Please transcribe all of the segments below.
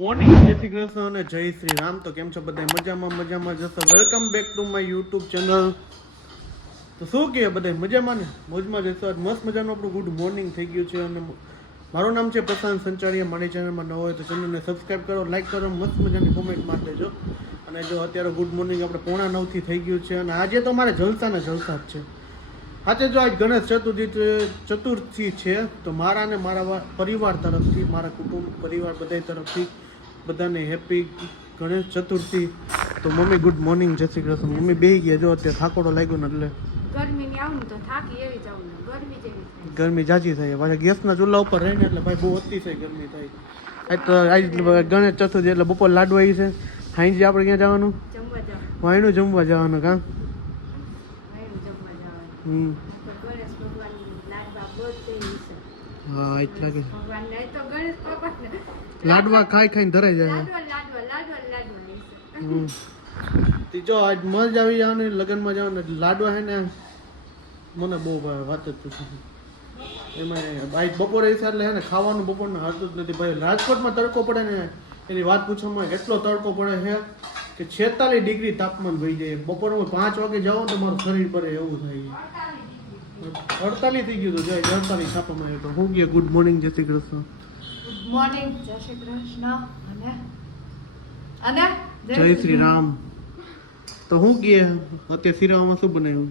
Morning, જય શ્રી કૃષ્ણ અને જય શ્રી રામ. તો કેમ છો બધા? મજામાં જશો. Welcome back to my YouTube channel. તો શું કહે બધા મજામાં ને મોજમાં જશો. આજ મસ્ત મજાનું આપણું ગુડ મોર્નિંગ થઈ ગયું છે અને મારું નામ છે પ્રશાંત સંચારિયા. મારી ચેનલમાં ન હોય તો ચેનલને સબસ્ક્રાઈબ કરો, લાઈક કરો, મસ્ત મજાની કોમેન્ટ મારી દેજો. અને જો અત્યારે ગુડ મોર્નિંગ આપણે 8:45 થઈ ગયું છે અને આજે તો મારે જલસા જ છે. આજે જો આજ ગણેશ ચતુર્થી છે તો મારા અને મારા પરિવાર તરફથી, મારા કુટુંબ પરિવાર બધા તરફથી બધાને હેપી ગણેશ ચતુર્થી. તો મમ્મી ગુડ મોર્નિંગ, જય શ્રી કૃષ્ણ. મમ્મી બેહી ગયા જો અત્યારે થાકોડો લાગ્યો ને એટલે ગરમી જાજી થાય. પાછા ગેસના ચૂલા ઉપર રહીને એટલે ભાઈ બહુ અતિશય ગરમી થાય. આજ તો આજ ગણેશ ચતુર્થી એટલે બપોર લાડવા આવી છે. હાઈજી આપણે ક્યાં જવાનું? વાયનું જમવા જવાનું. કાં હા એટલા કે લાડવા ખાઈને ધરાઈ જાય. જો આજ મજા આવી જવાની, લગ્નમાં જવાનું એટલે લાડવા છે ને મને બહુ ભાવે. વાત જ પૂછો. એમાં આજ બપોરે એટલે છે ને ખાવાનું બપોરનું હાલતું જ નથી ભાઈ. રાજકોટમાં તડકો પડે ને એની વાત પૂછવામાં એટલો તડકો પડે છે કે 46 ડિગ્રી તાપમાન થઈ જાય. બપોરમાં 5 વાગે જાઓ તો મારું શરીર પડે એવું થાય. 48 થઈ ગયું હતું. જય 48 છાપામાં તો હું ગયા. ગુડ મોર્નિંગ, જય શ્રી કૃષ્ણ. ગુડ મોર્નિંગ, જય શ્રી કૃષ્ણ અને જય શ્રી રામ. તો હું ગયા અત્યારે શિરામાં શું બનાવ્યું?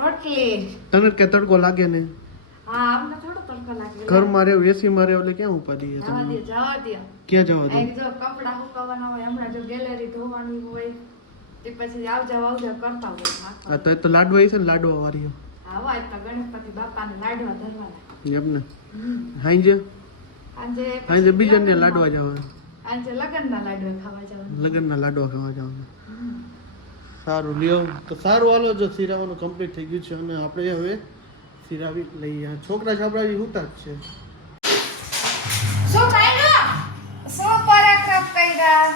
રોટલી. તને કે તડકો લાગે ને? હા, અમને થોડો તડકો લાગે. ઘરમાં રહેવું, એસીમાં રહેવું એટલે ક્યાં ઉપાડી છે? જવા દે. ક્યાં જવા દે? જો કપડા સુકવવાના હોય, હમણાં જો ગેલેરી ધોવાની હોય તે પછી આવજા કરતા હોય. હા તો લાડવા છે ને, લાડવા વાળી. હા, આજ તો ગણપતિ બાપાને લાડવા ધરવાના. એમને હાંજે બીજાને લાડવા જવાનું. આજે લગનના લાડવા ખાવા જવાનું. લગનના લાડવા ખાવા જવાનું. સારું લ્યો તો સારું. હાલો, જો સિરાવાનું કમ્પ્લીટ થઈ ગયું છે અને આપણે હવે સિરાવી લઈએ. છોકરા છાપરા હુતા જ છે. શું કાયનો શું પરાક્રમ કર્યા?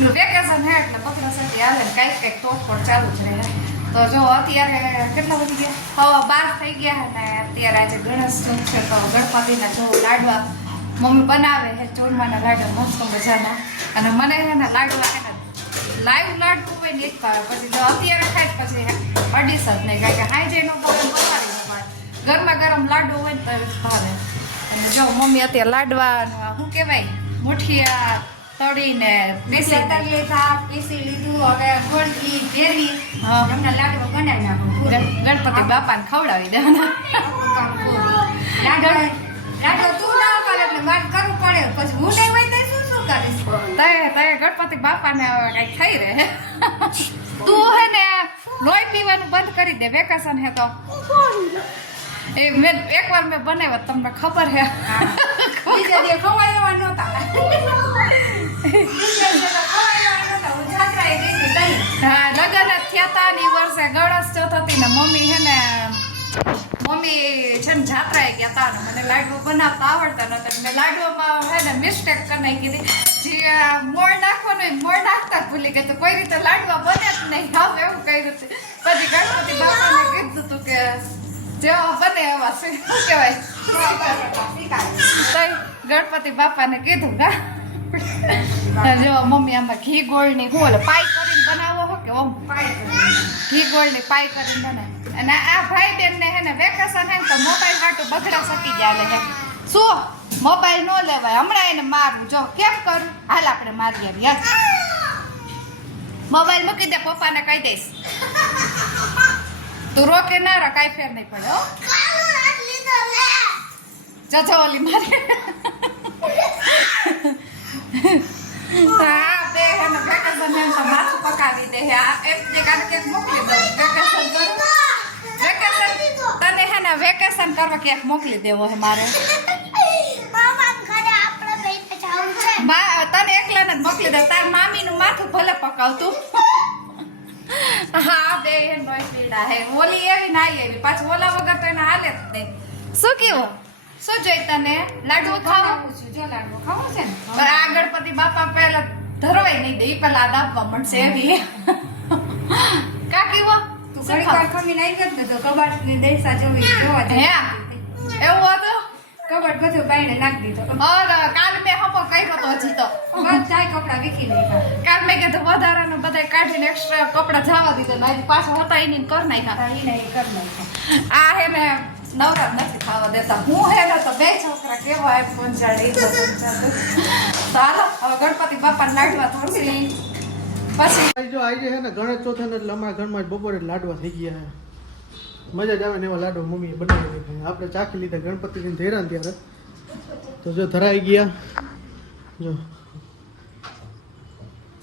જો વેકેશન હે એટલે બકરા સાથે હાલે કઈક તોડફોડ ચાલુ જ રહે. તો જો અત્યારે કેટલા વધી ગયા? 12 થઈ ગયા ને અત્યારે આજે ગણેશ ચતુર્થી છે તો ગણપતિના જો લાડવા મમ્મી બનાવે છે. ચોરમાના લાડવા મસ્ત મજાના. અને મને છે ને લાડવા છે ને લાઈવ લાડવું હોય ને એક ભાવે. પછી જો અત્યારે ખાય પછી અડીસ જ નહીં, કારણ કે હાઈ જઈને પસારી ન પડે. ગરમા ગરમ લાડુ હોય ને તો ભાવે. અને જો મમ્મી અત્યારે લાડવા શું કહેવાય મુઠિયા તળીને પીસી લીધું. હવે ગોળકી ભેરવી એમના લાડવા બનાવી નાખો. ગણપતિ બાપાને ખવડાવી દેવાના. લાડવા તું ના કરે એટલે મારે કરવું પડે. પછી હું નહીં હોય તો શું કરીશ? તે ગણપતિ બાપાને કઈ થઈ રહે. તું હે ને લોહી પીવાનું બંધ કરી દે. વેકેશન હે તો એ મેં એકવાર મેં બનાવ્યો, તમને ખબર હે. બીજા દિવસે ખવાય નહોતા. હા, લગન થયા હતા ને વર્ષે ગણેશ ચતુર્થી ને મમ્મી છે ને જાત્રાએ ગયા હતા ને મને લાડવો બનાવતા આવડતા નતા. મેં લાડવામાં હે ને મિસ્ટેક કરી નાખી હતી. જે મોળ નાખવાનું મોળ નાખતા જ ભૂલી ગઈ. તો કોઈ રીતે લાડવા બને જ નહીં. હવે એવું કર્યું છે. પછી ગણપતિ બાપાને કીધું હતું કે જેવા બને એવા શું કહેવાય ગણપતિ બાપાને કીધું ના જો મમ્મી આમાં ઘી ગોળની હું પાઈ કરીને બનાવો હો કે ઓમ ઘી ગોળની પાઈ કરીને બનાવે. અને આ ભાઈ બેન ને હે ને વેકેશન હે તો મોબાઈલ હાટું બગડા સકી જાય હે. શું મોબાઈલ નો લેવાય? હમણાં એને મારું જો કેમ કરું. હાલ આપણે મારી આવીએ. મોબાઈલ મૂકી દે, પપ્પાને કહી દઈશ. તું રોકે ના રો, કાઈ ફેર નહીં પડે હો. જજો ઓલી મારી હા બે હે ને વેકેશન હે તો માથું પકાવી દે. આ એક જગ્યાને કેક મોકલી દઉં. વેકેશન તને હે ને વેકેશન કરવા ક્યાંક મોકલી દેવો હે મારે. તને એકલાને જ મોકલી દે. તાર મામીનું માથું ભલે પકાવતું. હા બે હે પીડા હે. ઓલી એવી ના એવી પાછું ઓલા વગર તો એને હાલે જ નહીં. શું કેવું? શું જોઈ તને? લાડુ ખાવું છું. જો લાડુ ખાવું છે ને આ ગણપતિ બાપા પહેલા ધરવાય નહીં દે. પેલા દાબવા મળશે એવી કાકી વો તું ઘણી વાર ખમી નાઈ ગયો ને તો કબાટની દેસા જોવી જોવા હે એવું હતું. કબાટ બધું બાઈને નાખી દીધો. કાલ મેં હપો કર્યો તો હજી તો બધાય કપડા વીખી નાખ્યા. કાલ મેં કીધું વધારાનું બધાય કાઢીને એક્સ્ટ્રા કપડા જવા દીધા ને આજે પાછા હતા એને કર નાખ્યા. આ હે ને નવરા નથી ખાવા દેતા. હું હે ને તો બે છોકરા કેવા એમ પંચાડી ચાલો હવે ગણપતિ બાપા લાડવા થોડી પછી જો આજે છે ને ગણેશ ચોથા ને એટલે અમારા ઘરમાં જ બપોરે લાડવા થઈ ગયા છે. મજા જ આવે ને એવા લાડવા મમ્મીએ બનાવી દીધા. આપણે ચાખી લીધા ગણપતિજીને ધર્યા ને ત્યારે તો જો ધરાઈ ગયા. જો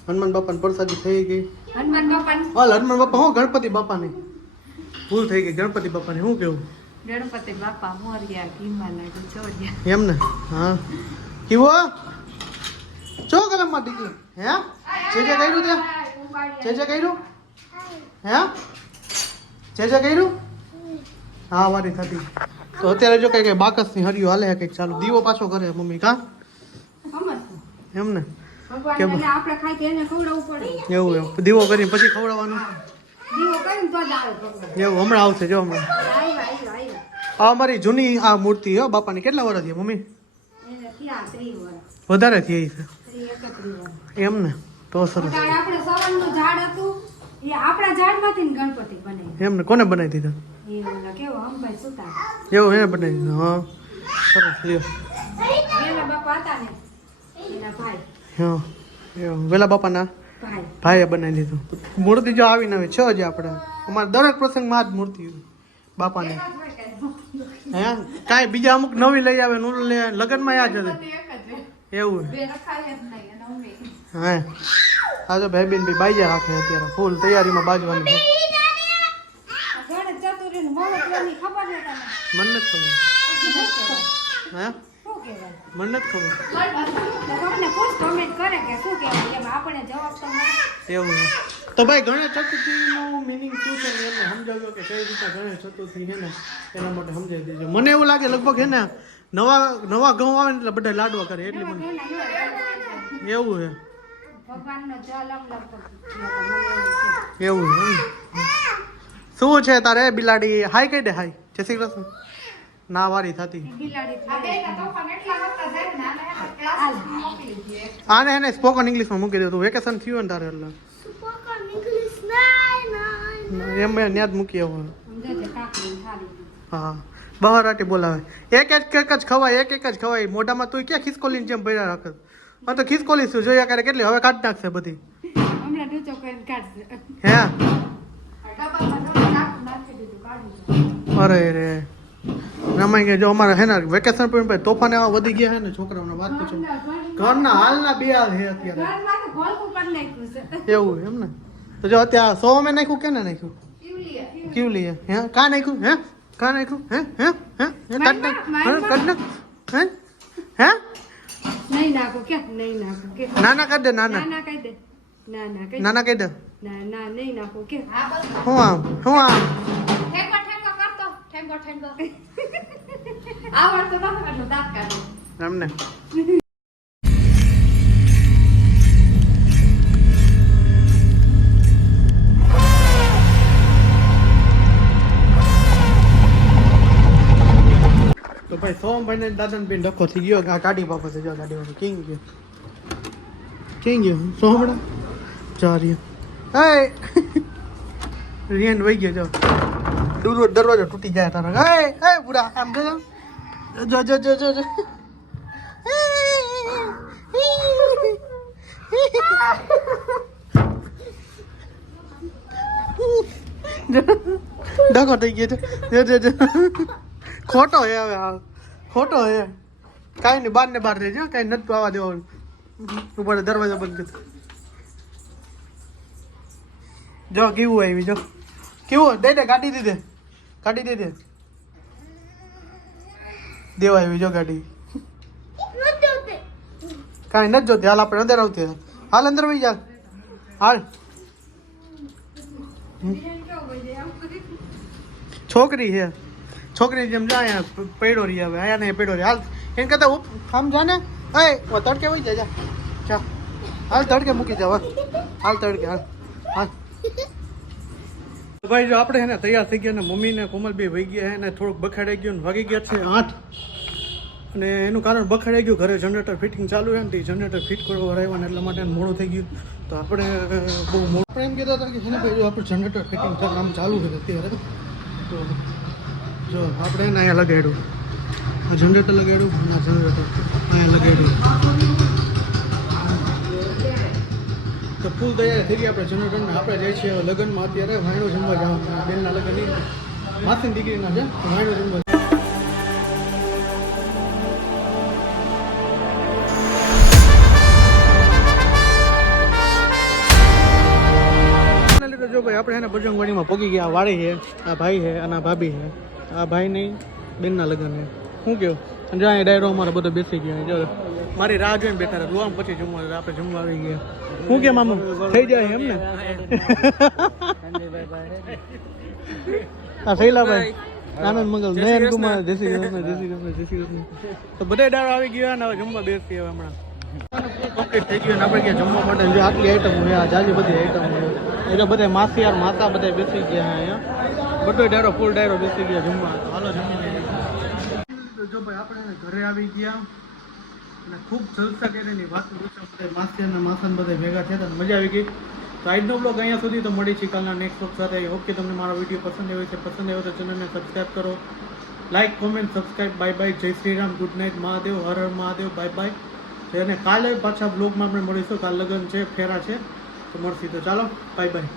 હનુમાન બાપાની પ્રસાદી થઈ ગઈ. હનુમાન બાપા હનુમાન બાપા હું ગણપતિ બાપાની ભૂલ થઈ ગઈ. ગણપતિ બાપાની શું કેવું? ગણપતિ બાપા મોર્યા ઘીમાં લાડુ ચોર્યા. એમ ને? હા કેવો ચો કલમમાં દીકરી હે જે કર્યું ત્યાં જે કર્યું હે જે કર્યું હા વારી થતી. તો અત્યારે જો કઈ બાકસની હરિયો હાલે કઈક ચાલુ દીવો પાછો કરે મમ્મી કા એમ ને કેમ આપણે ખાઈ કે એને ખવડાવવું પડે. એવું એમ દીવો કરીને પછી ખવડાવવાનું દીવો કરીને તો જ આવે ખવડાવવું. એવું હમણાં આવશે જો હમણાં આ અમારી જૂની આ મૂર્તિ હો બાપાની કેટલા વર્ષ થઈ મમ્મી? એને થયા 30 વર્ષ. વધારે થઈ છે 31 વર્ષ. એમ ને તો સરસ. આપણે સવનનું ઝાડ હતું એ આપણા ઝાડમાંથી ને ગણપતિ બનાવ્યું. એમ ને કોને બનાવી દીધા? એ ઓલા કેવો અંબાઈ સુતા એવું એને બનાવી દીધા. હા સરસ લ્યો. વેલા બાપા હતા ને એના ભાઈ હા એવું વેલા બાપાના ભાઈ ભાઈએ બનાવી દીધું. મૂર્તિ જો આવીને આવે છે જ આપણે અમારે દરેક પ્રસંગમાં જ મૂર્તિ બાપાની હે કાંઈ બીજા અમુક નવી લઈ આવે નૂર લઈ આવે લગ્નમાં યાદ હશે એવું હા આ જો ભાઈ બેન ભાઈ બાજા રાખે અત્યારે ફૂલ તૈયારીમાં બાજવાની છે. મને નથી ખબર હે મને નથી ખબર એવું છે. તો ભાઈ ગણેશ ચતુર્થીનું મિનિંગ શું છે ને એમને સમજાવ્યો કે કઈ રીતે ગણેશ ચતુર્થી છે ને એના માટે સમજાવી દેજો. મને એવું લાગે લગભગ છે ને નવા ઘઉં આવે ને એટલે બધા લાડવા કરે એટલે મને એવું છે એવું છે શું છે તારે બિલાડી હાય કઈ દે હાય જય શ્રી કૃષ્ણ ના વારી થતી આને એને સ્પોકન ઇંગ્લિશમાં મૂકી દે તું વેકેશન થયું ને તારે એટલે એમ ત્યાં જ મૂકી આવો. હા બહારાટી બોલાવે એક જ ખવાય એક જ ખવાય મોઢામાં તું ક્યાં ખિસકોલીને જેમ ભર્યા રાખે હા તો ખિસકોલી શું જોયા કરે કેટલી હવે કાઢી નાખશે બધી હે અરે રે રમાઈ ગયા જો અમારે હે ને વેકેશન પણ તોફાન એવા વધી ગયા હે ને છોકરાઓને વાત પૂછો ઘરના હાલના બે હાલ હે અત્યારે એવું એમ ને તો જો અત્યારે 100 મેં નાખ્યું કેને નાખ્યું કેવલી હે કા નાખ્યું હે કા નાખ્યું હે હે હે કાઢ નાખ હે હે નહીં નાખો કે નહીં નાખો કે નાના કરી દે નાના નાના કહી દે નાના કહી નાના કહી દે ના નહીં નાખો કે હું આમ ઠેંગો આવડતો નથી એટલે દાંત કાઢો એમને તો ભાઈ સોમભાઈ ને દાદા બેન ડખો થઈ ગયો આ ગાડી બાબતે જો ગાડી વાળી કેમ ગયો સોમડા ચાર્યો હે રિયન વહી ગયો જો દૂર દરવાજો તૂટી જાય તારા હે હે પૂરા આમ જો ડખો થઈ ગયો જો ખોટો હે હવે આ ખોટો હે કાંઈ નહીં બાર ને બાર રહેજો કાંઈ નથી આવવા દેવાનું ઉપર દરવાજો બંધ કરી જો કેવું આવી જો કેવું દે દે ગાડી દીધે દેવા આવી જો ગાડી કાંઈ નથી જોતી હાલ આપણે અંદર આવતી હાલ અંદર વહી જા હાલ છોકરી છે છોકરી જેમ જાય પેડો રહી હવે આયા ને પેડો રહી હાલ એને કરતા આમ જા ને એ તડકે વહી જા ચા હાલ તડકે મૂકી જાવ હાલ તડકે હાલ હાલ ભાઈ જો આપણે એને તૈયાર થઈ ગયા ને મમ્મી ને કોમલ બે વહી ગયા ને થોડુંક બખાડાઈ ગયું ને વાગી ગયા છે 8 અને એનું કારણ બખડાઈ ગયું, ઘરે જનરેટર ફિટિંગ ચાલુ છે ને તે જનરેટર ફિટ કરવા આવ્યા ને એટલા માટે મોડું થઈ ગયું. તો આપણે બહુ મોડું આપણે એમ કહેતા હતા કે છે ને ભાઈ જો આપણે જનરેટર ફિટિંગ કામ ચાલુ છે અત્યારે. તો જો આપણે એને અહીંયા લગાડ્યું, આ જનરેટર લગાડ્યું અને આ જનરેટર અહીંયા લગાડ્યું. તો ફૂલ તૈયાર થઈ ગયા આપણે જનરેટરને. આપણે જઈએ છીએ હવે લગ્નમાં. અત્યારે વાયણું જમવા જવાનું, બેનના લગ્ન નહીં, માસીની દીકરીના છે, તો વાયણું જમવા. જો ભાઈ આપણે એને બજરંગવાડીમાં પગી ગયા. આ વાડી છે, આ ભાઈ છે અને આ ભાભી છે. આ ભાઈ નહીં, બેનના લગ્ન છે. શું કહ્યું? અને જો અહીં ડાયરો અમારે બધો બેસી ગયા. જો મારી રાહ જોઈને બેઠા હતા, જોવા પછી જમવા આપણે જમવા આવી ગયા. શું કે મામા થઈ જાય એમ ને? હા શૈલાભાઈ, આનંદ મંગલ, નયન કુમાર, જય શ્રી કૃષ્ણ, જય શ્રી કૃષ્ણ, જય શ્રી કૃષ્ણ. તો બધા ડાળો આવી ગયા ને હવે જમવા બેસી હવે હમણાં કમ્પ્લીટ થઈ ગયું ને આપણે ગયા જમવા માટે. જો આટલી આઈટમ હોય, આ જાજી બધી આઈટમ હોય. એટલે બધા માસીયાર માતા બધા બેસી ગયા અહીંયા. બધો ડાયરો ફૂલ ડાયરો બેસી ગયા જમવા. હાલો જમી લઈએ. જો ભાઈ આપણે ઘરે આવી ગયા અને ખૂબ જલસા કરીને વાત બધા માસિયાના માસન બધા ભેગા થયા હતા, મજા આવી ગઈ. તો આજનો બ્લોગ અહીંયા સુધી. તો મળી છે કાલના નેક્સ્ટ બ્લોગ સાથે. ઓકે, તમને મારો વિડીયો પસંદ આવ્યો છે, પસંદ આવ્યો તો ચેનલને સબસ્ક્રાઈબ કરો, like comment subscribe. Bye bye, જય Shri Ram, good night, Mahadev, Har Har Mahadev, bye bye. અને કાલે પાછા બ્લોગમાં આપણે મળીશું. કાલ લગ્ન છે, ફેરા છે, તો મળશે. તો ચાલો બાય બાય.